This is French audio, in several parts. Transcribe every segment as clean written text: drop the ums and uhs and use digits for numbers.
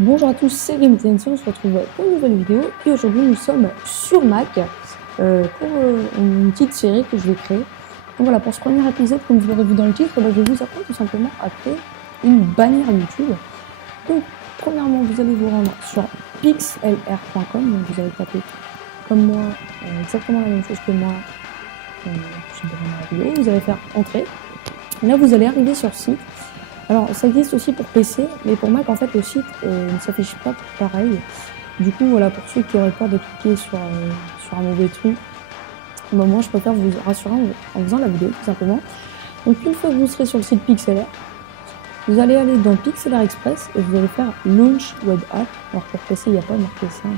Bonjour à tous, c'est GameTenso, on se retrouve pour une nouvelle vidéo et aujourd'hui nous sommes sur Mac pour une petite série que je vais créer. Donc voilà, pour ce premier épisode, comme vous l'aurez vu dans le titre, je vais vous apprendre tout simplement à créer une bannière YouTube. Donc premièrement, vous allez vous rendre sur pixlr.com, donc vous allez taper comme moi, exactement la même chose que moi dans la vidéo, vous allez faire entrée. Et là vous allez arriver sur le site. Alors, ça existe aussi pour PC, mais pour Mac, en fait, le site ne s'affiche pas pareil. Du coup, voilà, pour ceux qui auraient peur de cliquer sur un mauvais truc, bah, moi, je préfère vous rassurer en faisant la vidéo, tout simplement. Donc, une fois que vous serez sur le site Pixlr, vous allez aller dans Pixlr Express et vous allez faire Launch Web App. Alors, pour PC, il n'y a pas marqué ça.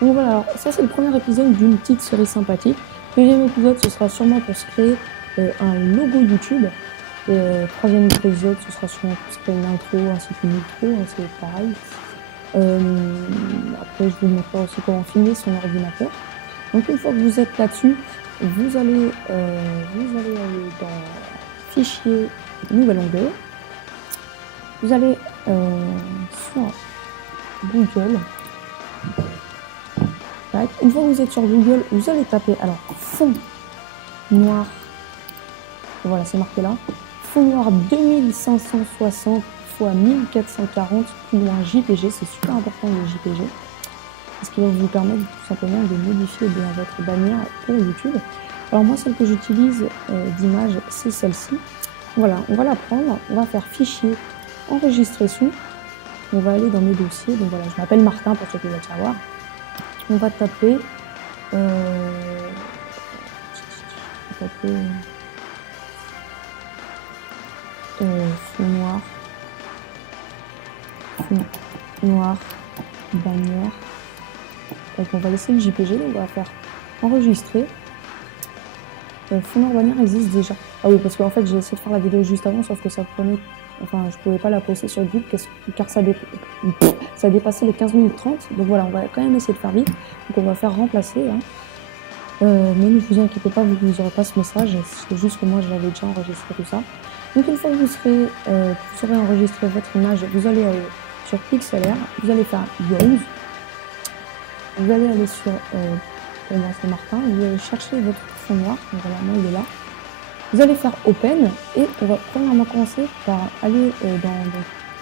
Donc voilà, alors ça, c'est le premier épisode d'une petite série sympathique. Le deuxième épisode, ce sera sûrement pour se créer un logo YouTube. Et troisième épisode, ce sera sûrement pour se créer une intro ainsi qu'une outro, hein, c'est pareil. Après, je vous montrerai aussi comment filmer son ordinateur. Donc une fois que vous êtes là-dessus, vous allez aller dans Fichier, nouvel onglet. Vous allez sur Google. Une fois que vous êtes sur Google, vous allez taper alors fond noir. Voilà, c'est marqué là. Fond noir 2560 x 1440 plus loin JPG, c'est super important le JPG parce qu'il va vous permettre tout simplement de modifier bien votre bannière pour YouTube. Alors moi, celle que j'utilise d'image, c'est celle-ci. Voilà, on va la prendre, on va faire fichier, enregistrer sous, on va aller dans mes dossiers. Donc voilà, je m'appelle Martin pour ceux qui veulent savoir. On va taper fond noir, bannière. Donc on va laisser le JPG, donc on va faire enregistrer. Fond noir bannière existe déjà. Ah oui, parce qu'en fait j'ai essayé de faire la vidéo juste avant, sauf que ça prenait... Enfin, je pouvais pas la poster sur YouTube car ça dépassait les 15 minutes 30. Donc voilà, on va quand même essayer de faire vite. Donc on va faire remplacer. Hein. Mais ne vous inquiétez pas, vous n'aurez pas ce message. C'est juste que moi j'avais déjà enregistré tout ça. Donc une fois que vous aurez enregistré votre image, vous allez aller sur Pixlr, vous allez faire Browse, vous allez aller sur pour moi c'est Martin, vous allez chercher votre fond noir, donc voilà, moi il est là. Vous allez faire Open et on va premièrement commencer par aller dans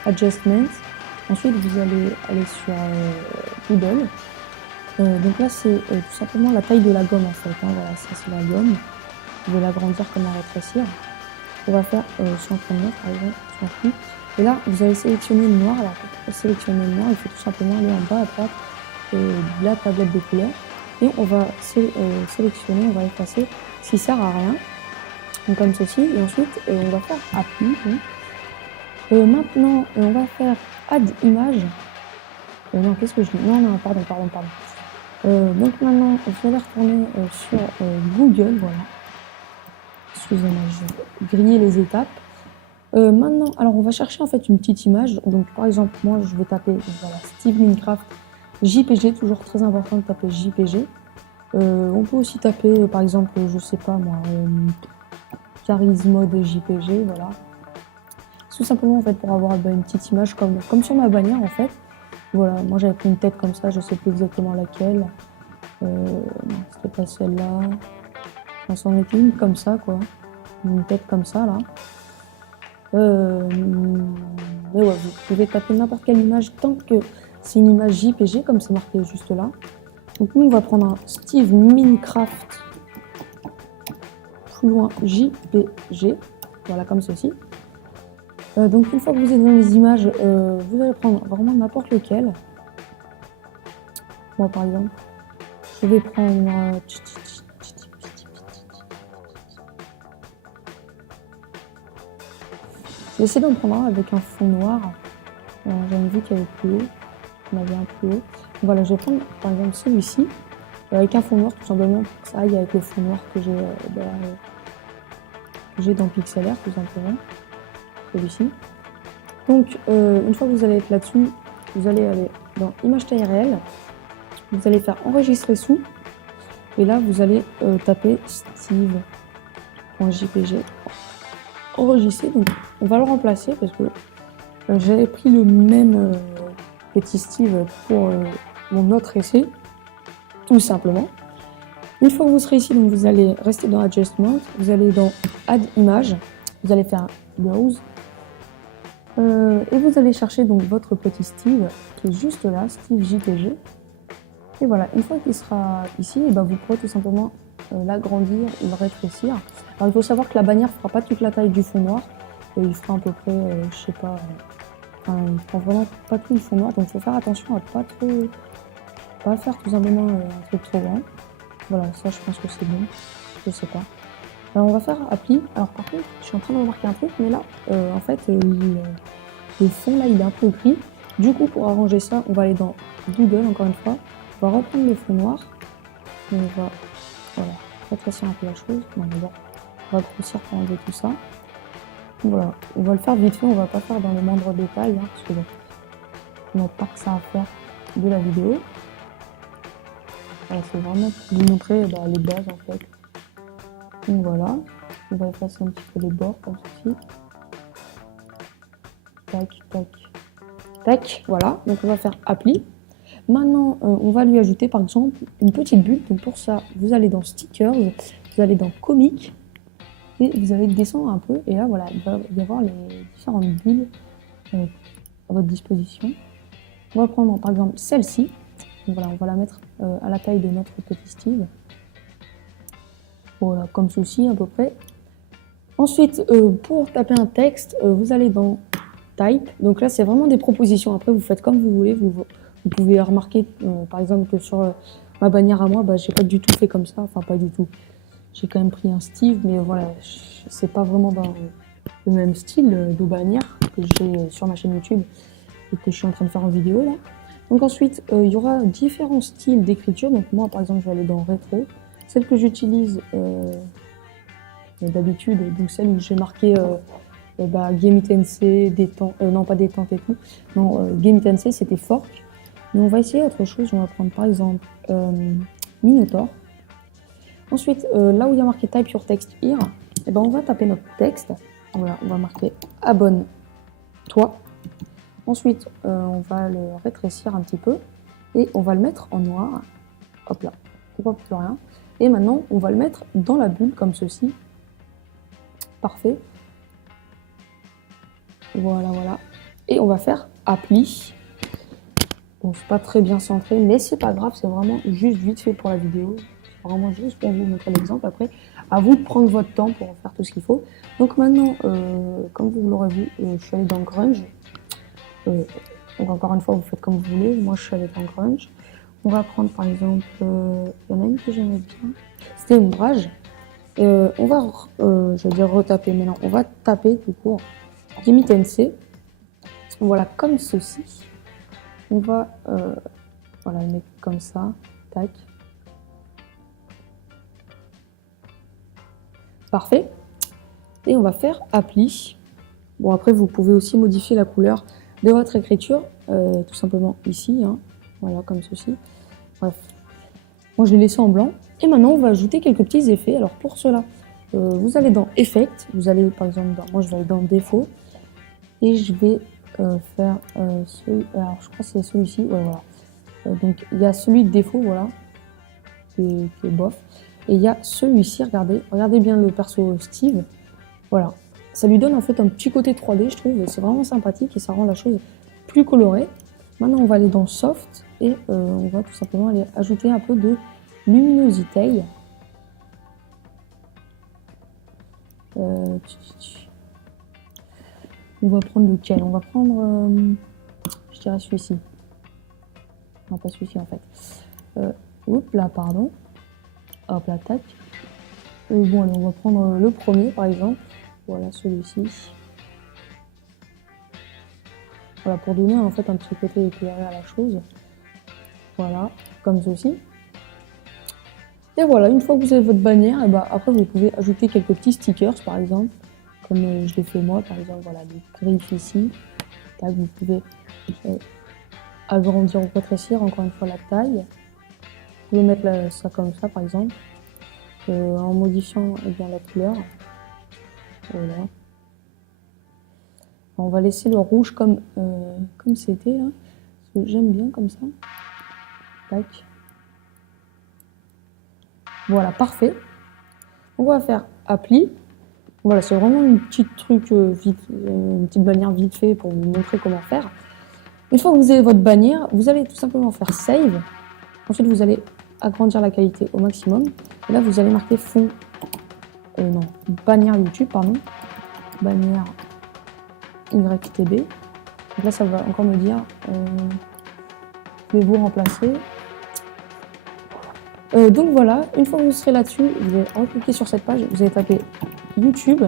Adjustments. Ensuite vous allez aller sur Doodle. Donc là c'est tout simplement la taille de la gomme en fait. Hein, voilà, ça c'est la gomme. Vous pouvez l'agrandir comme la rétrécir. On va faire 139 par exemple, 138. Et là, vous allez sélectionner le noir. Alors, pour sélectionner le noir, il faut tout simplement aller en bas à droite de la tablette de couleurs. Et on va sélectionner, on va effacer ce qui sert à rien. Donc, comme ceci. Et ensuite, on va faire Apply. Maintenant, on va faire Add Image. Non, qu'est-ce que je dis? Non, pardon. Donc maintenant, vous allez retourner sur Google, voilà. Excusez-moi, je vais griller les étapes. Maintenant, alors on va chercher en fait une petite image. Donc par exemple, moi je vais taper voilà, Steve Minecraft JPG, toujours très important de taper JPG. On peut aussi taper par exemple, je sais pas moi, Charismode JPG, voilà. Tout simplement en fait pour avoir une petite image comme sur ma bannière en fait. Voilà, moi j'avais pris une tête comme ça, je sais plus exactement laquelle. C'était pas celle-là. On s'en est une comme ça quoi. Une tête comme ça là. Mais ouais, vous pouvez taper n'importe quelle image tant que c'est une image JPG comme c'est marqué juste là. Donc nous on va prendre un Steve Minecraft plus loin JPG, voilà comme ceci. Donc une fois que vous êtes dans les images, vous allez prendre vraiment n'importe lequel. Moi par exemple, je vais prendre je vais essayer d'en prendre un avec un fond noir. J'avais vu qu'il y avait plus haut. On avait un plus haut. Voilà, je vais prendre par exemple celui-ci avec un fond noir tout simplement pour que ça aille avec le fond noir que j'ai dans Pixlr tout simplement. Celui-ci. Donc une fois que vous allez être là-dessus, vous allez aller dans Image taille réelle. Vous allez faire enregistrer sous. Et là vous allez taper Steve.jpg. Enregistrer. Donc on va le remplacer parce que J'avais pris le même petit Steve pour mon autre essai, tout simplement. Une fois que vous serez ici, donc vous allez rester dans Adjustment, vous allez dans Add Image, vous allez faire Browse, et vous allez chercher donc votre petit Steve qui est juste là, Steve JPG. Et voilà, une fois qu'il sera ici, et ben vous pourrez tout simplement l'agrandir ou le rétrécir. Alors il faut savoir que la bannière ne fera pas toute la taille du fond noir, et il fera à peu près, je sais pas, enfin, il prend vraiment pas tout le fond noir, donc il faut faire attention à pas faire tout simplement un truc trop grand. Voilà, ça je pense que c'est bon, je sais pas. Alors on va faire appli. Alors par contre, je suis en train de remarquer un truc, mais là, en fait, le fond là, il est un peu gris. Du coup, pour arranger ça, on va aller dans Google encore une fois. On va reprendre le fond noir. Et on va, voilà, rétrécir un peu la chose. Non, mais bon, on va grossir pour enlever tout ça. Donc, voilà, on va le faire vite fait, on va pas faire dans le moindre détail, hein, parce que bon, on n'a pas que ça à faire de la vidéo. Voilà, c'est vraiment pour vous montrer les bases en fait. Donc voilà, on va effacer un petit peu les bords comme ceci. Tac, tac, tac, voilà. Donc on va faire appli. Maintenant, on va lui ajouter par exemple une petite bulle. Donc pour ça, vous allez dans Stickers, vous allez dans Comic et vous allez descendre un peu. Et là, voilà, il va y avoir les différentes bulles à votre disposition. On va prendre par exemple celle-ci. Voilà, on va la mettre à la taille de notre petit Steve. Voilà, comme ceci à peu près. Ensuite, pour taper un texte, vous allez dans Type. Donc là, c'est vraiment des propositions. Après, vous faites comme vous voulez. Vous pouvez remarquer, par exemple, que sur ma bannière à moi, j'ai pas du tout fait comme ça. Enfin, pas du tout. J'ai quand même pris un Steve, mais voilà, c'est pas vraiment dans le même style de bannière que j'ai sur ma chaîne YouTube et que je suis en train de faire en vidéo là. Donc ensuite, il y aura différents styles d'écriture. Donc moi, par exemple, je vais aller dans Rétro. Celle que j'utilise d'habitude, donc celle où j'ai marqué Game NC, détente, non pas détente et tout, non, Game NC c'était Fork. Mais on va essayer autre chose, on va prendre par exemple Minotaur. Ensuite, là où il y a marqué Type your text here, et ben on va taper notre texte. Voilà, on va marquer abonne-toi. Ensuite, on va le rétrécir un petit peu et on va le mettre en noir. Hop là, on voit plus rien. Et maintenant, on va le mettre dans la bulle comme ceci. Parfait. Voilà, voilà. Et on va faire appli. Bon, c'est pas très bien centré, mais c'est pas grave, c'est vraiment juste vite fait pour la vidéo. Vraiment juste pour vous montrer l'exemple. Après, à vous de prendre votre temps pour faire tout ce qu'il faut. Donc maintenant, comme vous l'aurez vu, je suis allée dans Grunge. Donc encore une fois, vous faites comme vous voulez. Moi, je suis allée dans Grunge. On va prendre par exemple, il y en a une que j'aimais bien. C'était une Ombrage. On va, je vais dire retaper maintenant. On va taper tout court. Gimme NC. Voilà, comme ceci. On va voilà, le mettre comme ça. Tac. Parfait. Et on va faire appli. Bon, après, vous pouvez aussi modifier la couleur de votre écriture, tout simplement ici. Hein. Voilà, comme ceci. Bref. Moi, je l'ai laissé en blanc. Et maintenant, on va ajouter quelques petits effets. Alors, pour cela, vous allez dans Effect. Vous allez, par exemple, moi, je vais aller dans Défaut. Et je vais faire alors, je crois que c'est celui-ci. Ouais, voilà. Donc, il y a celui de défaut, voilà, qui est bof. Et il y a celui-ci, regardez bien le perso Steve. Voilà. Ça lui donne en fait un petit côté 3D, je trouve. C'est vraiment sympathique et ça rend la chose plus colorée. Maintenant, on va aller dans Soft et on va tout simplement aller ajouter un peu de luminosité. On va prendre lequel? On va prendre, je dirais celui-ci. Non, pas celui-ci en fait. Oups, là, pardon. Hop, là, tac. Bon, allez, on va prendre le premier par exemple. Voilà, celui-ci. Voilà, pour donner en fait un petit côté éclairé à la chose. Voilà, comme ceci. Et voilà, une fois que vous avez votre bannière, et ben après vous pouvez ajouter quelques petits stickers par exemple, comme je l'ai fait moi par exemple, voilà, les griffes ici. Tac, vous pouvez agrandir ou rétrécir encore une fois la taille. Vous pouvez mettre ça comme ça par exemple, en modifiant bien la couleur. Voilà. on va laisser le rouge comme c'était là. Parce que j'aime bien comme ça. Tac. Voilà, parfait. On va faire appli. Voilà, c'est vraiment une petite truc une petite bannière vite fait pour vous montrer comment faire. Une fois que vous avez votre bannière, vous allez tout simplement faire save. Ensuite, vous allez agrandir la qualité au maximum. Et là, vous allez marquer fond. Non, bannière YouTube, pardon. Bannière YTB. Donc là, ça va encore me dire pouvez-vous remplacer. Donc voilà, une fois que vous serez là-dessus, vous allez recliquer sur cette page, vous allez taper YouTube.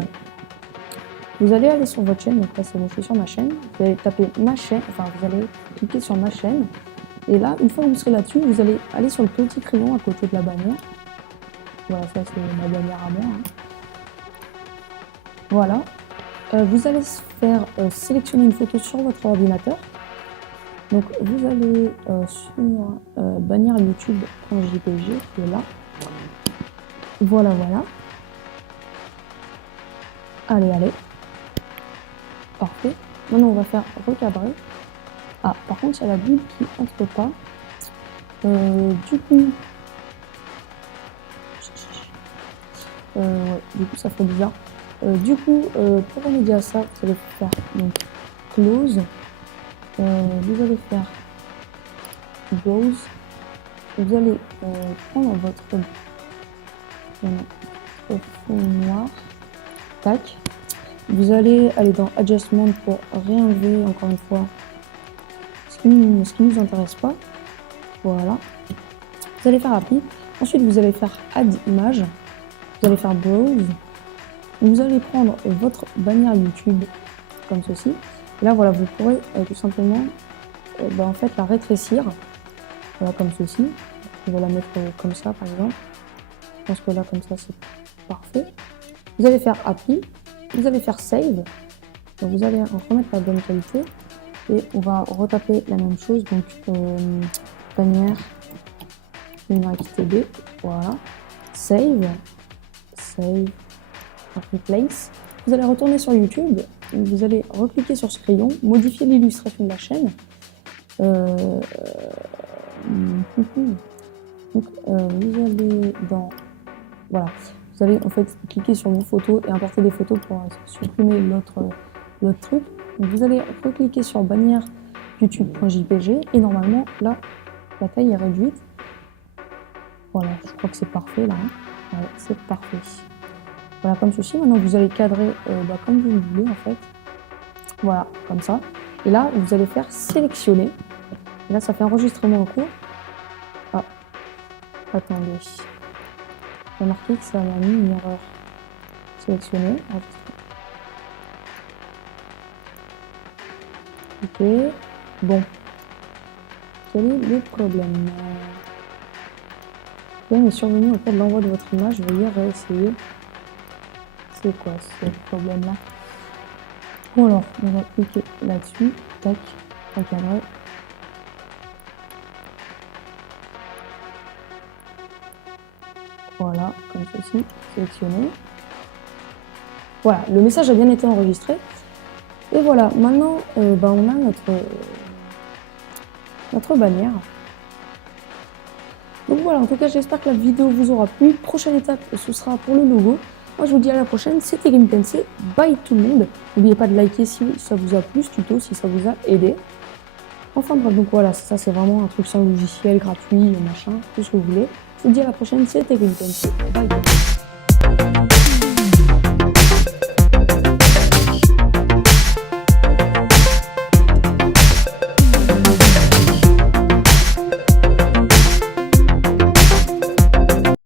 Vous allez aller sur votre chaîne, donc là c'est bon, je suis sur ma chaîne. Vous allez taper ma chaîne, enfin vous allez cliquer sur ma chaîne. Et là, une fois que vous serez là-dessus, vous allez aller sur le petit crayon à côté de la bannière. Voilà, ça c'est ma bannière à moi. Hein. Voilà. Vous allez faire sélectionner une photo sur votre ordinateur. Donc vous allez sur bannière YouTube.jpg qui est là. Voilà, voilà. Allez, allez. Parfait. Maintenant on va faire recadrer. Ah, par contre il y a la bulle qui entre pas. Du coup, ouais, du coup ça fait bizarre. Du coup, pour remédier à ça, vous allez faire donc close. Vous allez faire browse. Vous allez prendre votre fond noir. Tac. Vous allez aller dans adjustment pour réenlever encore une fois ce qui nous intéresse pas. Voilà. Vous allez faire appli. Ensuite, vous allez faire add image. Vous allez faire browse. Vous allez prendre votre bannière YouTube comme ceci. Et là, voilà, vous pourrez tout simplement en fait, la rétrécir. Voilà, comme ceci. On va la mettre comme ça, par exemple. Je pense que là, comme ça, c'est parfait. Vous allez faire appli. Vous allez faire save. Donc, vous allez remettre la bonne qualité. Et on va retaper la même chose. Donc, bannière YTB. Voilà. Save. Save. Replace. Vous allez retourner sur YouTube. Vous allez recliquer sur ce crayon. Modifier l'illustration de la chaîne. Donc, vous allez dans... Voilà. Vous allez en fait cliquer sur vos photos et importer des photos pour supprimer l'autre truc. Donc, vous allez recliquer sur bannière youtube.jpg et normalement là la taille est réduite. Voilà, je crois que c'est parfait là. Hein. Ouais, c'est parfait. Voilà, comme ceci. Maintenant vous allez cadrer comme vous le voulez en fait. Voilà, comme ça. Et là vous allez faire sélectionner. Et là ça fait enregistrement en cours. Ah, attendez. J'ai remarqué que ça m'a mis une erreur. Sélectionner, enregistrer. Ok. Bon. Quel est le problème? Le problème est survenu au cours de l'envoi de votre image. Veuillez réessayer. C'est quoi ce problème-là? Bon alors, on va cliquer là-dessus. Tac. Recadrer. Voilà, comme ceci, sélectionné. Voilà, le message a bien été enregistré. Et voilà, maintenant, on a notre bannière. Donc voilà, en tout cas, j'espère que la vidéo vous aura plu. Prochaine étape, ce sera pour le logo. Moi, je vous dis à la prochaine. C'était GamePensé. Bye tout le monde. N'oubliez pas de liker si ça vous a plu, ce tuto, si ça vous a aidé. Enfin bref, donc voilà, ça c'est vraiment un truc sans logiciel, gratuit, machin, tout ce que vous voulez. Je vous dis à la prochaine, c'était GamePensé. Bye.